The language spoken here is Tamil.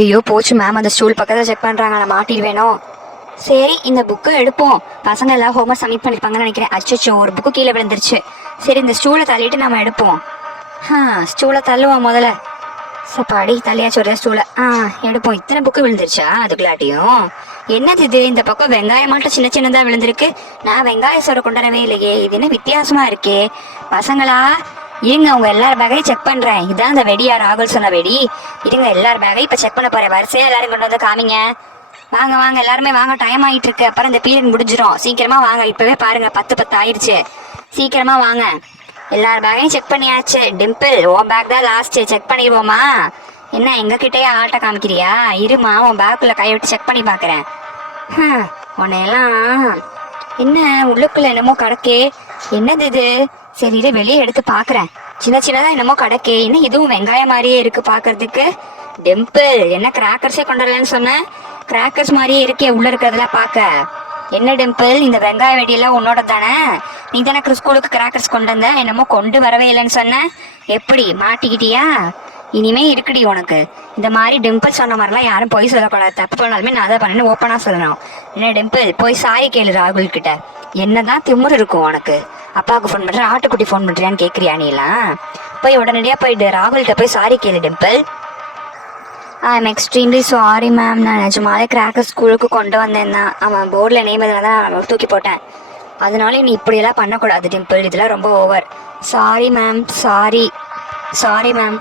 ஐயோ போச்சு மேம், அந்த ஸ்டூல் பக்கத்தில் செக் பண்ணுறாங்க, நான் மாட்டிடுவேனோ. சரி இந்த புக்கை எடுப்போம். பசங்க எல்லாம் ஹோம்ஒர்க் சப்மிட் பண்ணிருப்பாங்கன்னு நினைக்கிறேன். அச்சோ ஒரு புக்கு கீழே விழுந்துருச்சு. சரி இந்த ஸ்டூலை தள்ளிட்டு நம்ம எடுப்போம். ஸ்டூலை தள்ளுவோம் முதல்ல. சப்பாடி தள்ளியாச்சு ஒரு ஸ்டூலை. எடுப்போம். இத்தனை புக்கு விழுந்துருச்சா அதுக்குள்ளாட்டியும்? என்னது இது, இந்த பக்கம் வெங்காயம் மட்டும் சின்ன சின்னதாக விழுந்திருக்கு. நான் வெங்காய சோறை கொண்டுறவே இல்லையே, இது என்ன வித்தியாசமா இருக்கே. பசங்களா இருங்க, உங்க எல்லார் பேக்கையும் செக் பண்றேன். இதான் அந்த வெடியா ராகுல் சொன்ன வெடி. இருங்க எல்லார் பேக்கையும் இப்ப செக் பண்ண போறேன். வரிசையா எல்லாரும் கொண்டு வந்து காமிங்க. வாங்க வாங்க எல்லாருமே வாங்க, டைம் ஆயிட்டு இருக்கு. அப்புறம் இந்த பீரியட் முடிஞ்சிடும். சீக்கிரமா வாங்க, இப்பவே பாருங்க 10 ஆயிடுச்சு. சீக்கிரமா வாங்க. எல்லார் பேக்கையும் செக் பண்ணியாச்சு. டிம்பிள் உன் பேக் தான் லாஸ்ட், செக் பண்ணிடுவோமா? என்ன எங்க கிட்டே ஆள்கிட்ட காமிக்கிறியா? இருமா உன் பேக்குள்ள கை விட்டு செக் பண்ணி பாக்குறேன். உன்னையெல்லாம் என்ன உள்ளுக்குள்ள என்னமோ கடக்கே. என்னது இது? சரி இதை வெளியே எடுத்து பாக்குறேன். சின்ன சின்னதா என்னமோ கடக்கே. என்ன இதுவும் வெங்காயம் மாதிரியே இருக்கு பாக்குறதுக்கு. டிம்பிள் என்ன கிராக்கர்ஸே கொண்டு வரலன்னு சொன்ன? கிராக்கர்ஸ் மாதிரியே இருக்கே உள்ள இருக்கிறதெல்லாம் பாக்க. என்ன டிம்பிள், இந்த வெங்காய வெடியெல்லாம் உன்னோட தானே? நீ தானே ஸ்கூலுக்கு கிராக்கர்ஸ் கொண்டு வந்த, என்னமோ கொண்டு வரவே இல்லைன்னு சொன்ன. எப்படி மாட்டிக்கிட்டியா? இனிமே இருக்குடி உனக்கு. இந்த மாதிரி டிம்பிள் சொன்ன மாதிரிலாம் யாரும் போய் சொல்லக்கூடாது. தப்பு பண்ணாலுமே நான் அதை பண்ணு ஓப்பனா சொல்லணும். என்ன டிம்பிள், போய் சாரி கேளு ராகுல் கிட்ட. என்னதான் திமுரு இருக்கும் உனக்கு? அப்பாவுக்கு ஃபோன் பண்ற, ஆட்டுக்குட்டி ஃபோன் பண்றியான்னு கேட்குறியா நீலாம்? போய் உடனடியாக போயிட்டு ராகுல்கிட்ட போய் சாரி கேளு Dimple. I am extremely sorry ma'am, நான் நிஜமாலே கிராக்கர் ஸ்கூலுக்கு கொண்டு வந்தேன் தான். அவன் போர்டில் நேம் தான் தூக்கி போட்டேன். அதனால நீ இப்படியெல்லாம் பண்ணக்கூடாது டிம்பிள், இதெல்லாம் ரொம்ப over. Sorry ma'am, sorry ma'am.